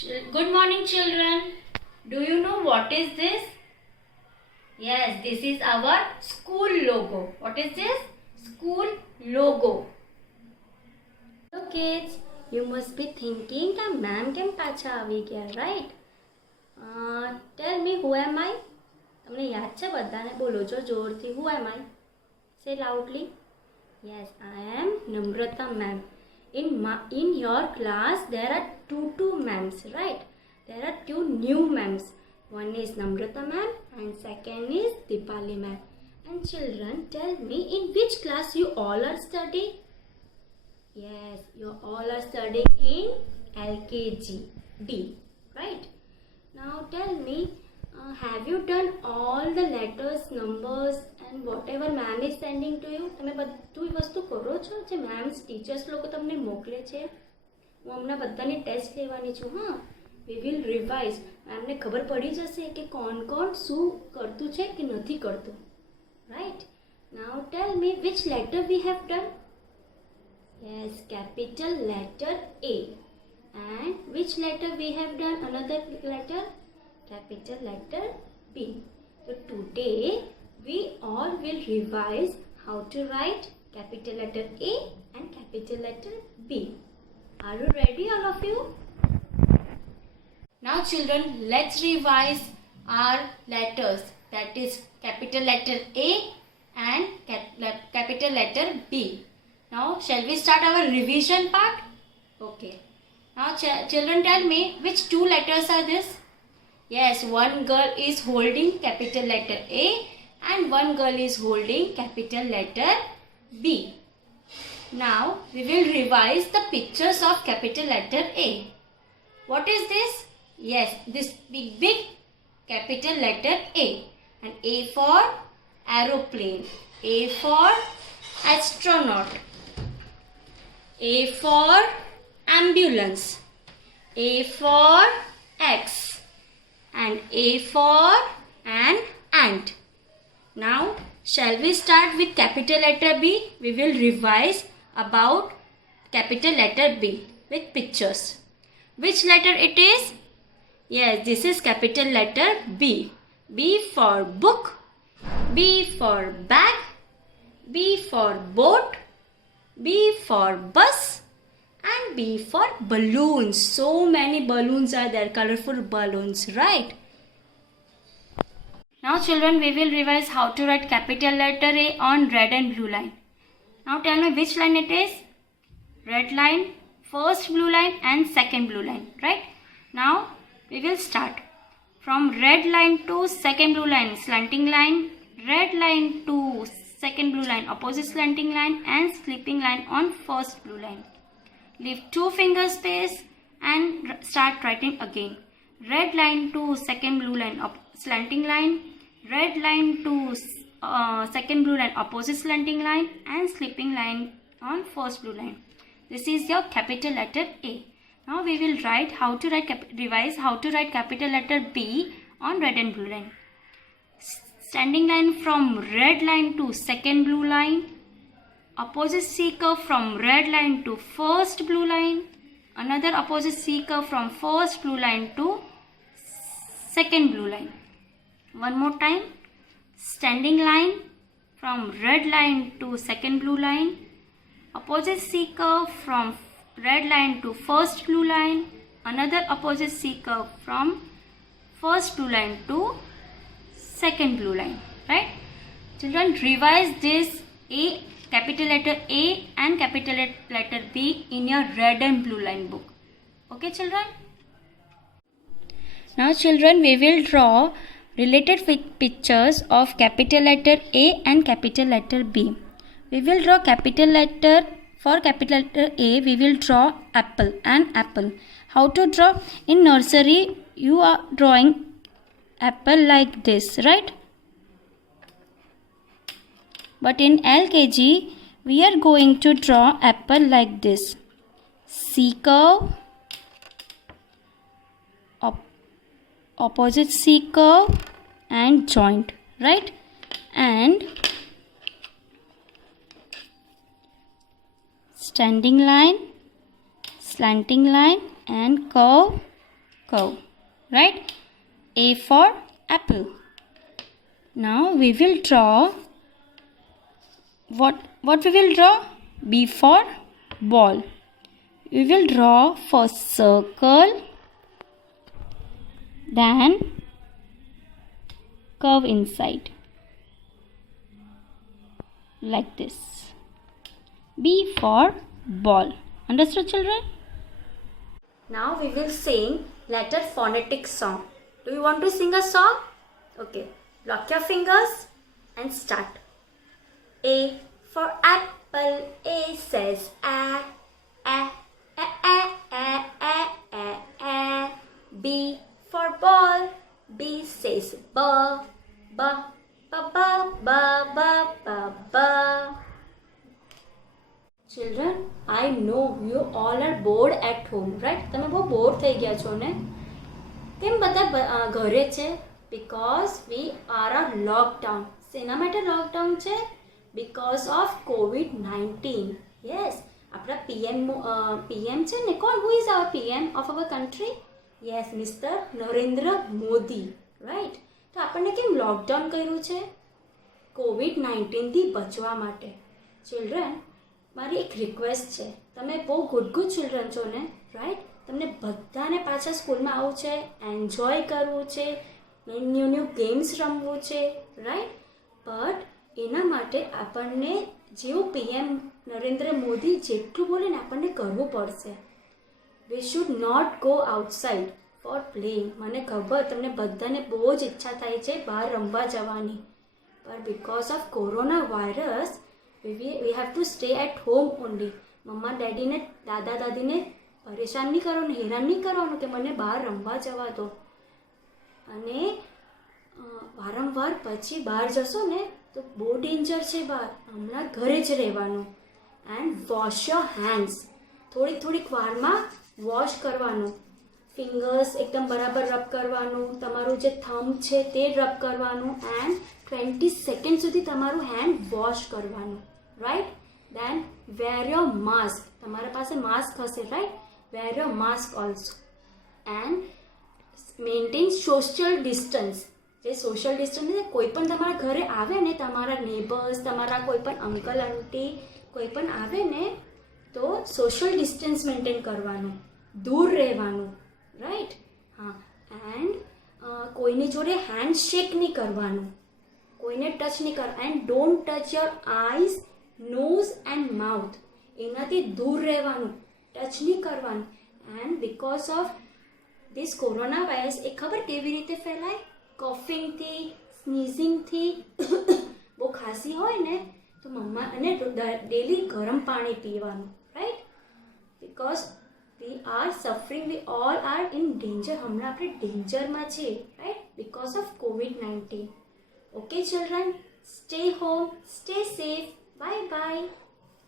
Good morning, children. Do you know what is this? Yes, this is our school logo. What is this? School logo. So kids, you must be thinking that ma'am કેમ પાછા આવી ગયા, right? Tell me, who am I? તમને યાદ છે બધાને? બોલો જો જોરથી. Who am I? Say loudly. Yes, I am Namrata ma'am. In your class there are two ma'ams, right? There are two new ma'ams. One is Namrata ma'am and second is Dipali ma'am. And children, tell me, in which class you all are studying? Yes, you all are studying in LKG D, right? Now tell me, have you done all the letters, numbers and whatever ma'am is sending to you? તમે બધું વસ્તુ કરો છો જે મેમ્સ teachers લોકો તમને મોકલે છે? હું હમણાં બધાની ટેસ્ટ લેવાની છું. હા, વી વિલ રિવાઇઝ. મેમને ખબર પડી જશે કે કોણ કોણ શું કરતું છે કે નથી કરતું, right? Now tell me, which letter we have done? Yes, capital letter A. And which letter we have done? Another letter? Capital letter B. So today we all will revise how to write capital letter A and capital letter B. Are you ready, all of you? Now children, let's revise our letters. That is capital letter A and capital letter B. Now shall we start our revision part? Okay. Now children, tell me, which two letters are this? Yes, one girl is holding capital letter A and one girl is holding capital letter B. Now we will revise the pictures of capital letter A. What is this? Yes, this big capital letter A. And A for aeroplane, A for astronaut, A for ambulance, A for X, and A for an ant. Now, shall we start with capital letter B? We will revise about capital letter B with pictures. Which letter it is? Yes, this is capital letter B. B for book, B for bag, B for boat, B for bus, and B for balloons. So many balloons are there, colorful balloons, right? Now children, we will revise how to write capital letter A on red and blue line. Now tell me which line it is? Red line, first blue line and second blue line, right? Now we will start from red line to second blue line, slanting line, red line to second blue line, opposite slanting line, and slipping line on first blue line. Leave 2 finger space and start writing again. Red line to second blue line, slanting line, red line to second blue line, opposite slanting line, and slipping line on first blue line. This is your capital letter A. Now we will revise how to write capital letter B on red and blue line. Standing line from red line to second blue line, opposite C curve from red line to first blue line, another opposite C curve from first blue line to second blue line. One more time, standing line from red line to second blue line, opposite C curve from red line to first blue line, another opposite C curve from first blue line to second blue line, right? Children, revise this capital letter A and capital letter B in your red and blue line book. Okay children? Now children, we will draw related pictures of capital letter A and capital letter B. We will draw capital letter, for capital letter A we will draw apple and apple. How to draw? In nursery you are drawing apple like this, right? But in LKG we are going to draw apple like this. C curve, opposite C curve and joint, right? And standing line, slanting line and curve curve, right? A for apple. Now we will draw what we will draw? B for ball. We will draw first circle, then curve inside like this. B for ball. Understood, children? Now we will sing letter phonetic song. Do you want to sing a song? Okay. Lock your fingers and start. A for apple. A says a, a, a, a, a, a, a, a. B for ball. B says b, b, b, b, b, b, b, b. Children, I know you all are bored at home, right? તમે બહુ બોર થઈ ગયા છો ને? કેમ બધા ઘરે છે? Because we are on lockdown. શેના માટે lockdown છે? Because of COVID-19. Yes, આપણા PM છે ને કોણ? Who is our PM of our country? Yes, Mr. Narendra Modi, right? તો આપણને કેમ લોકડાઉન કર્યું છે? COVID-19 થી બચવા માટે. Children, મારી એક રિક્વેસ્ટ છે, તમે બહુ ગુડ ચિલ્ડ્રન છો ને, રાઈટ? તમને બધાને પાછા સ્કૂલમાં આવવું છે, એન્જોય કરવું છે, ન્યૂ ગેમ્સ રમવું છે, રાઈટ? બટ એના માટે આપણને જેવું PM નરેન્દ્ર મોદી જેટલું બોલે ને આપણને કરવું પડશે. We should not go outside for playing. મને ખબર તમને બધાને બહુ જ ઈચ્છા થાય છે બહાર રમવા જવાની, પણ because of corona virus we have to stay at home only. મમ્મા ડેડીને દાદા દાદીને પરેશાન નહીં કરવાનું, હેરાન નહીં કરવાનું કે મને બહાર રમવા જવા દો. અને વારંવાર પછી બહાર જશો ને તો બહુ ડેન્જર છે બહાર. હમણાં ઘરે જ રહેવાનું. And wash your hands. થોડીક વારમાં વોશ કરવાનું. ફિંગર્સ એકદમ બરાબર રબ કરવાનું. તમારું જે થંબ છે તે રબ કરવાનું. એન્ડ 20 સેકન્ડ સુધી તમારું હેન્ડ વોશ કરવાનું, right? Then wear your mask. તમારા પાસે માસ્ક હશે, right? Wear your mask also. And maintain social distance. જે સોશિયલ ડિસ્ટન્સ છે, કોઈ પણ તમારા ઘરે આવે ને, તમારા નેબર્સ, તમારા કોઈ પણ અંકલ આંટી કોઈ પણ આવે ને તો સોશિયલ ડિસ્ટન્સ મેન્ટેન કરવાનું, દૂર રહેવાનું, રાઈટ? હા. એન્ડ કોઈની જોડે હેન્ડશેક નહીં કરવાનું, કોઈને ટચ નહીં કર. And don't touch your eyes, nose and mouth. એનાથી દૂર રહેવાનું, ટચ નહીં કરવાનું. And because of this corona virus એ ખબર કેવી રીતે ફેલાય? કોફિંગથી, સ્નીઝિંગથી. બહુ ખાંસી હોય ને તો મમ્મા અને ડેલી ગરમ પાણી પીવાનું, right? Because we are suffering, we all are in danger. હમણાં આપણે ડેન્જરમાં છીએ, right? Because of COVID-19. Okay, children, stay home, stay safe. Bye bye.